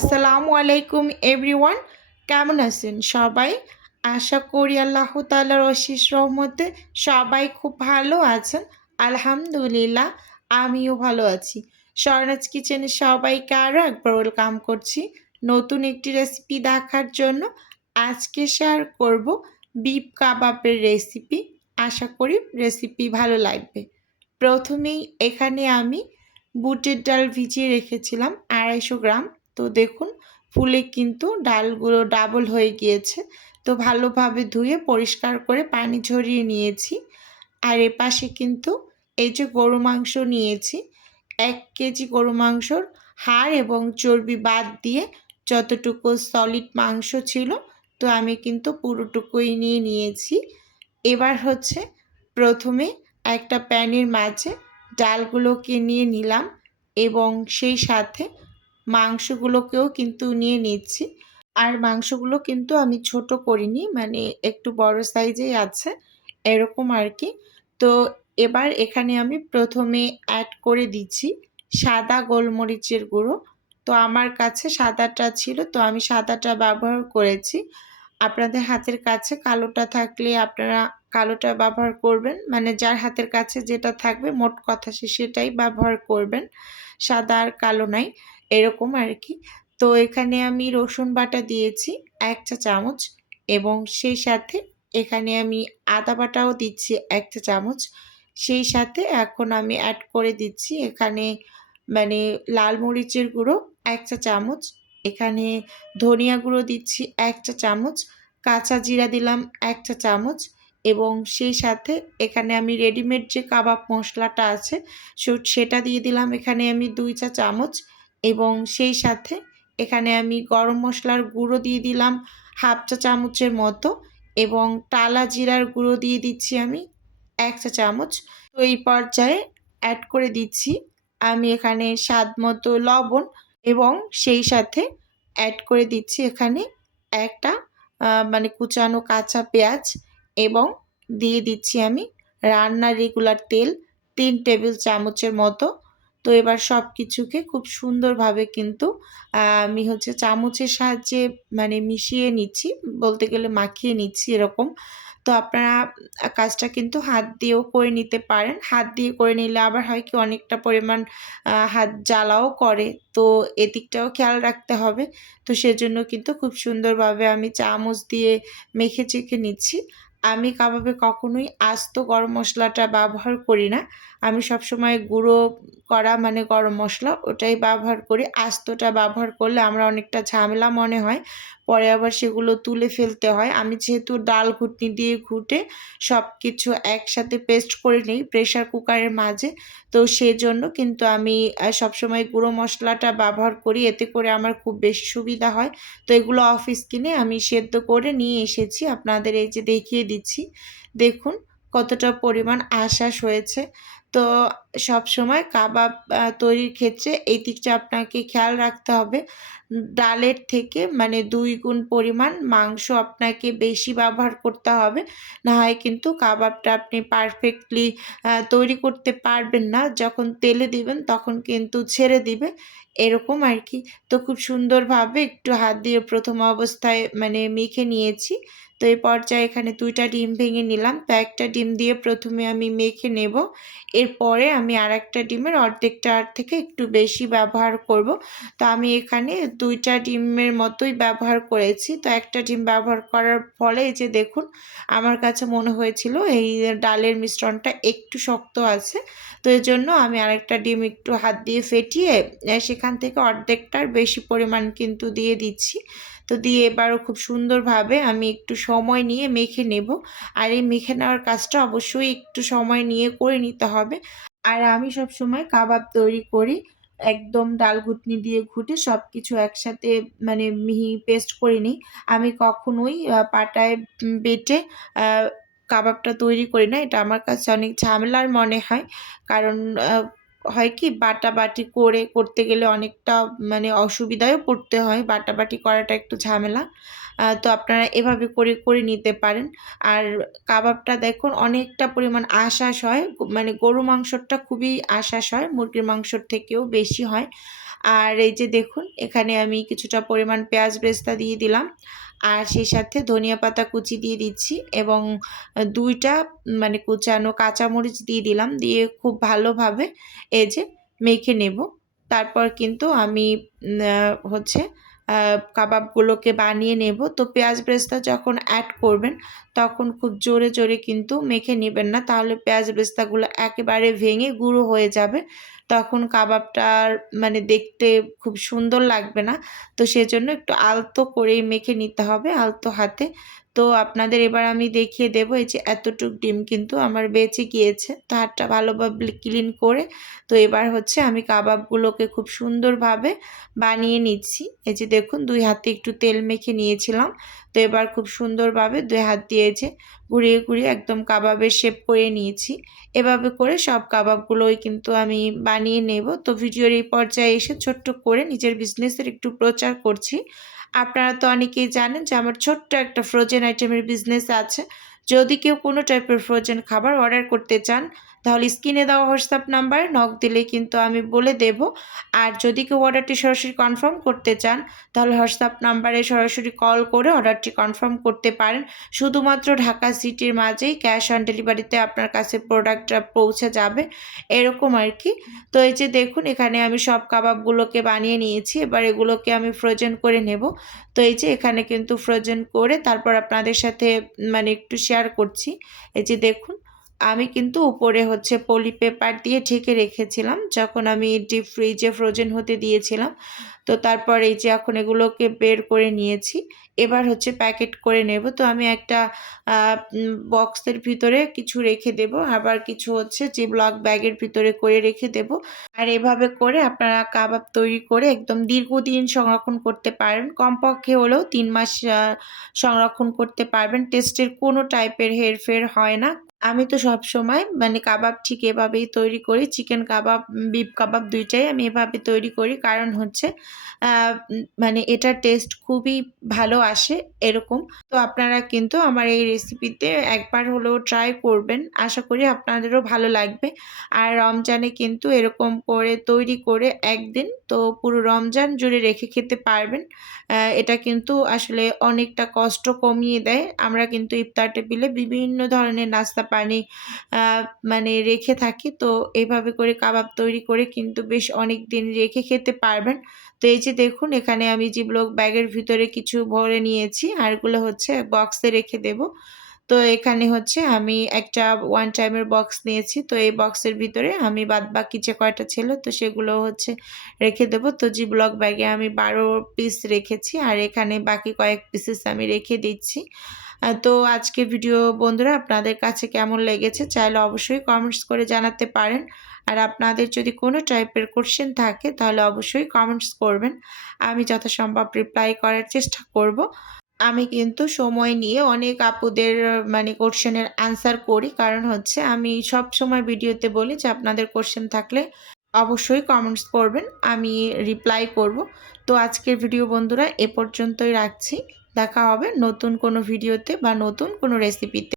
আসসালামু আলাইকুম এভরিওয়ান, কেমন আছেন সবাই? আশা করি আল্লাহ তাআলার অশেষ রহমতে সবাই খুব ভালো আছেন। আলহামদুলিল্লাহ, আমিও ভালো আছি। স্বর্ণাজ কিচেনে সবাইকে আরও একবার ওয়েলকাম করছি নতুন একটি রেসিপি দেখার জন্য। আজকে শেয়ার করব বিফ কাবাবের রেসিপি। আশা করি রেসিপি ভালো লাগবে। প্রথমেই এখানে আমি বুটের ডাল ভিজিয়ে রেখেছিলাম 250 গ্রাম। তো দেখুন ফুলে কিন্তু ডালগুলো ডাবল হয়ে গিয়েছে। তো ভালোভাবে ধুয়ে পরিষ্কার করে পানি ঝরিয়ে নিয়েছি। আর এপাশে কিন্তু এই যে গরু মাংস নিয়েছি, 1 কেজি গরু মাংসর হাড় এবং চর্বি বাদ দিয়ে যতটুকু সলিড মাংস ছিল, তো আমি কিন্তু পুরোটুকুই নিয়েছি। এবার হচ্ছে প্রথমে একটা প্যানের মাঝে ডালগুলোকে নিয়ে নিলাম এবং সেই সাথে মাংসগুলোকেও কিন্তু নিয়ে নিচ্ছি। আর মাংসগুলো কিন্তু আমি ছোট করিনি, মানে একটু বড় সাইজেই আছে এরকম আর কি। তো এবার এখানে আমি প্রথমে অ্যাড করে দিচ্ছি সাদা গোলমরিচের গুঁড়ো। তো আমার কাছে সাদাটা ছিল, তো আমি সাদাটা ব্যবহার করেছি। আপনাদের হাতের কাছে কালোটা থাকলে আপনারা কালোটা ব্যবহার করবেন, মানে যার হাতের কাছে যেটা থাকবে মোট কথা সে সেটাই ব্যবহার করবেন, সাদা আর কালো নাই এরকম আর কি। তো এখানে আমি রসুন বাটা দিয়েছি 1 চা চামচ এবং সেই সাথে এখানে আমি আদা বাটাও দিচ্ছি 1 চা চামচ। সেই সাথে এখন আমি অ্যাড করে দিচ্ছি এখানে মানে লাল মরিচের গুঁড়ো 1 চা চামচ, এখানে ধনিয়া গুঁড়ো দিচ্ছি 1 চা চামচ, কাঁচা জিরা দিলাম 1 চা চামচ এবং সেই সাথে এখানে আমি রেডিমেড যে কাবাব মশলাটা আছে সেটা দিয়ে দিলাম এখানে আমি 2 চা চামচ এবং সেই সাথে এখানে আমি গরম মশলার গুঁড়ো দিয়ে দিলাম 1/2 চা চামচের মতো এবং টালা জিরার গুঁড়ো দিয়ে দিচ্ছি আমি 1 চা চামচ। তো এই পর্যায়ে অ্যাড করে দিচ্ছি আমি এখানে স্বাদ মতো লবণ এবং সেই সাথে অ্যাড করে দিচ্ছি এখানে একটা মানে কুচানো কাঁচা পেঁয়াজ এবং দিয়ে দিচ্ছি আমি রান্নার রেগুলার তেল 3 টেবিল চামচের মতো। তো এবার সব কিছুকে খুব সুন্দরভাবে কিন্তু আমি হচ্ছে চামচের সাহায্যে মানে মিশিয়ে নিচ্ছি, বলতে গেলে মাখিয়ে নিচ্ছি এরকম। তো আপনারা কাজটা কিন্তু হাত দিয়েও করে নিতে পারেন। হাত দিয়ে করে নিলে আবার হয় কি অনেকটা পরিমাণ হাত জ্বালাও করে। তো এদিকটাও খেয়াল রাখতে হবে। তো সেজন্য কিন্তু খুব সুন্দরভাবে আমি চামচ দিয়ে মেখে চেখে নিচ্ছি। আমি কাবাবে কখনোই আস্ত গরম মশলাটা ব্যবহার করি না। আমি সবসময় গুঁড়ো করা মানে গরম মশলা ওটাই ব্যবহার করি। আস্তটা ব্যবহার করলে আমার অনেকটা ঝামেলা মনে হয়। পরে আবার সেগুলো তুলে ফেলতে হয়। আমি যেহেতু ডাল ঘুটনি দিয়ে ঘুটে সবকিছু একসাথে পেস্ট করে নিই প্রেশার কুকারের মাঝে। তো সেজন্য কিন্তু আমি সবসময় গুঁড়ো মশলাটা ব্যবহার করি। এতে করে আমার খুব বেশি সুবিধা হয়। তো এগুলো অফ স্ক্রিনে আমি সেদ্ধ করে নিয়ে এসেছি। আপনাদের এই যে দেখিয়ে দিচ্ছি। দেখুন কতটা পরিমাণ আঁশাশ হয়েছে। তো সবসময় কাবাব তৈরির ক্ষেত্রে এই দিকটা আপনাকে খেয়াল রাখতে হবে। ডালের থেকে মানে 2 গুণ পরিমাণ মাংস আপনাকে বেশি ব্যবহার করতে হবে। না হয় কিন্তু কাবাবটা আপনি পারফেক্টলি তৈরি করতে পারবেন না। যখন তেলে দিবেন তখন কিন্তু ছেড়ে দিবে, এরকম আর কি। তো খুব সুন্দরভাবে একটু হাত দিয়ে প্রথম অবস্থায় মানে মেখে নিয়েছি। তো এই পর্যায়ে এখানে 2 টা ডিম ভেঙে নিলাম। তো একটা ডিম দিয়ে প্রথমে আমি মেখে নেব। এরপরে আমি আরেকটা ডিমের অর্ধেকটার থেকে একটু বেশি ব্যবহার করব। তো আমি এখানে 2 টা ডিমের মতোই ব্যবহার করেছি। তো একটা ডিম ব্যবহার করার ফলে এই যে দেখুন আমার কাছে মনে হয়েছিল এই ডালের মিশ্রণটা একটু শক্ত আছে। তো এজন্য আমি আরেকটা ডিম একটু হাত দিয়ে ফেটিয়ে সেখান থেকে অর্ধেকটার বেশি পরিমাণ কিন্তু দিয়ে দিচ্ছি। তো দিয়ে এবারও খুব সুন্দরভাবে আমি একটু সময় নিয়ে মেখে নেব। আর এই মেখে নেওয়ার কাজটা অবশ্যই একটু সময় নিয়ে করে নিতে হবে। আর আমি সবসময় কাবাব তৈরি করি একদম ডাল ঘুটনি দিয়ে ঘুটে সবকিছু একসাথে মানে মিহি পেস্ট করে নিই। আমি কখনোই পাটায় বেটে আ কাবাবটা তৈরি করি না। এটা আমার কাছে অনেক ঝামেলার মনে হয়। কারণ হয় কি বাটাবাটি করতে গেলে অনেকটা মানে অসুবিধায়ও পড়তে হয়। বাটাবাটি করাটা একটু ঝামেলা। তো আপনারা এভাবে করে নিতে পারেন। আর কাবাবটা দেখুন অনেকটা পরিমাণ আঁশাশ হয়। মানে গরু মাংসটা খুবই আঁশাশ হয়, মুরগির মাংসর থেকেও বেশি হয়। আর এই যে দেখুন এখানে আমি কিছুটা পরিমাণ পেঁয়াজ বেরেস্তা দিয়ে দিলাম, আর সেই সাথে ধনিয়া পাতা কুচি দিয়ে দিচ্ছি এবং 2টা মানে কুচানো কাঁচামরিচ দিয়ে দিলাম, দিয়ে খুব ভালোভাবে এই যে মেখে নেব। তারপর কিন্তু আমি হচ্ছে কাবাবগুলোকে বানিয়ে নেব। তো পেঁয়াজ বেরেস্তা যখন অ্যাড করবেন তখন খুব জোরে জোরে কিন্তু মেখে নেবেন না, তাহলে পেঁয়াজ বেরেস্তাগুলো একেবারে ভেঙে গুঁড়ো হয়ে যাবে। তখন কাবাবটার মানে দেখতে খুব সুন্দর লাগবে না। তো সেজন্য একটু আলতো করেই মেখে নিতে হবে, আলতো হাতে। তো আপনাদের এবার আমি দেখিয়ে দেবো, এই যে এতটুক ডিম কিন্তু আমার বেঁচে গিয়েছে। তো হাতটা ভালোভাবে ক্লিন করে তো এবার হচ্ছে আমি কাবাবগুলোকে খুব সুন্দরভাবে বানিয়ে নিচ্ছি। এই যে দেখুন 2 হাতে একটু তেল মেখে নিয়েছিলাম। তো এবার খুব সুন্দরভাবে 2 হাত দিয়ে যে ঘুরিয়ে ঘুরিয়ে একদম কাবাবের শেপ করে নিয়েছি। এভাবে করে সব কাবাবগুলোই কিন্তু আমি বানিয়ে নেব। তো ভিডিওর এই পর্যায়ে এসে ছোট্ট করে নিজের বিজনেসের একটু প্রচার করছি। আপনারা তো অনেকেই জানেন যে আমার ছোট্ট একটা ফ্রোজেন আইটেমের বিজনেস আছে। যদি কেউ কোনো টাইপের ফ্রোজেন খাবার অর্ডার করতে চান, তাহলে স্ক্রিনে দেওয়া হোয়াটসঅ্যাপ নাম্বারে নক দিলেই কিন্তু আমি বলে দেব। আর যদি কেউ অর্ডারটি সরাসরি কনফার্ম করতে চান, তাহলে হোয়াটসঅ্যাপ নাম্বারে সরাসরি কল করে অর্ডারটি কনফার্ম করতে পারেন। শুধুমাত্র ঢাকা সিটির মাঝেই ক্যাশ অন ডেলিভারিতে আপনার কাছে প্রোডাক্টটা পৌঁছে যাবে, এরকম আর কি। তো এই যে দেখুন এখানে আমি সব কাবাবগুলোকে বানিয়ে নিয়েছি। এবার এগুলোকে আমি ফ্রোজেন করে নেব। তো এই যে এখানে কিন্তু ফ্রোজেন করে তারপর আপনাদের সাথে মানে একটু শেয়ার করছি। এই যে দেখুন আমি কিন্তু উপরে হচ্ছে পলি পেপার দিয়ে ঢেকে রেখেছিলাম যখন আমি ডিপ ফ্রিজে ফ্রোজেন হতে দিয়েছিলাম। তো তারপর এই যে এখন এগুলোকে বের করে নিয়েছি। এবার হচ্ছে প্যাকেট করে নেব। তো আমি একটা বক্সের ভিতরে কিছু রেখে দেব, আবার কিছু হচ্ছে জিপলক ব্যাগের ভিতরে করে রেখে দেব। আর এভাবে করে আপনারা কাবাব তৈরি করে একদম দীর্ঘদিন সংরক্ষণ করতে পারেন। কমপক্ষে হলেও 3 মাস সংরক্ষণ করতে পারবেন। টেস্টের কোনো টাইপের হেরফের হয় না। আমি তো সবসময় মানে কাবাব ঠিক এভাবেই তৈরি করি। চিকেন কাবাব, বিফ কাবাব 2 টাই আমি এভাবে তৈরি করি। কারণ হচ্ছে মানে এটার টেস্ট খুবই ভালো আসে এরকম। তো আপনারা কিন্তু আমার এই রেসিপিতে একবার হলেও ট্রাই করবেন। আশা করি আপনাদেরও ভালো লাগবে। আর রমজানে কিন্তু এরকম করে তৈরি করে একদিন তো পুরো রমজান জুড়ে রেখে খেতে পারবেন। এটা কিন্তু আসলে অনেকটা কষ্ট কমিয়ে দেয়। আমরা কিন্তু ইফতার টেবিলে বিভিন্ন ধরনের নাস্তা পানি আ মানে রেখে থাকি। তো এভাবে করে কাবাব তৈরি করে কিন্তু বেশ অনেকদিন রেখে খেতে পারবেন। তো এই যে দেখুন এখানে আমি জিপলক ব্যাগের ভিতরে কিছু ভরে নিয়েছি, আর এগুলো হচ্ছে বক্সে রেখে দেব। তো এখানে হচ্ছে আমি একটা ওয়ান টাইমের বক্স নিয়েছি। তো এই বক্সের ভিতরে আমি বাদবাকি যে কয়টা ছিল তো সেগুলো হচ্ছে রেখে দেব। তো জিপলক ব্যাগে আমি 12 পিস রেখেছি, আর এখানে বাকি কয়েক পিসেস আমি রেখে দিচ্ছি। তো আজকের ভিডিও বন্ধুরা আপনাদের কাছে কেমন লেগেছে চাইলে অবশ্যই কমেন্টস করে জানাতে পারেন। আর আপনাদের যদি কোনো টাইপের কোয়েশ্চেন থাকে তাহলে অবশ্যই কমেন্টস করবেন। আমি যথাসম্ভব রিপ্লাই করার চেষ্টা করব। আমি কিন্তু সময় নিয়ে অনেক আপুদের মানে কোয়েশ্চেনের অ্যান্সার করি। কারণ হচ্ছে আমি সবসময় ভিডিওতে বলি যে আপনাদের কোয়েশ্চেন থাকলে অবশ্যই কমেন্টস করবেন, আমি রিপ্লাই করব। তো আজকের ভিডিও বন্ধুরা এ পর্যন্তই রাখছি। দেখা হবে নতুন কোনো ভিডিওতে বা নতুন কোনো রেসিপিতে।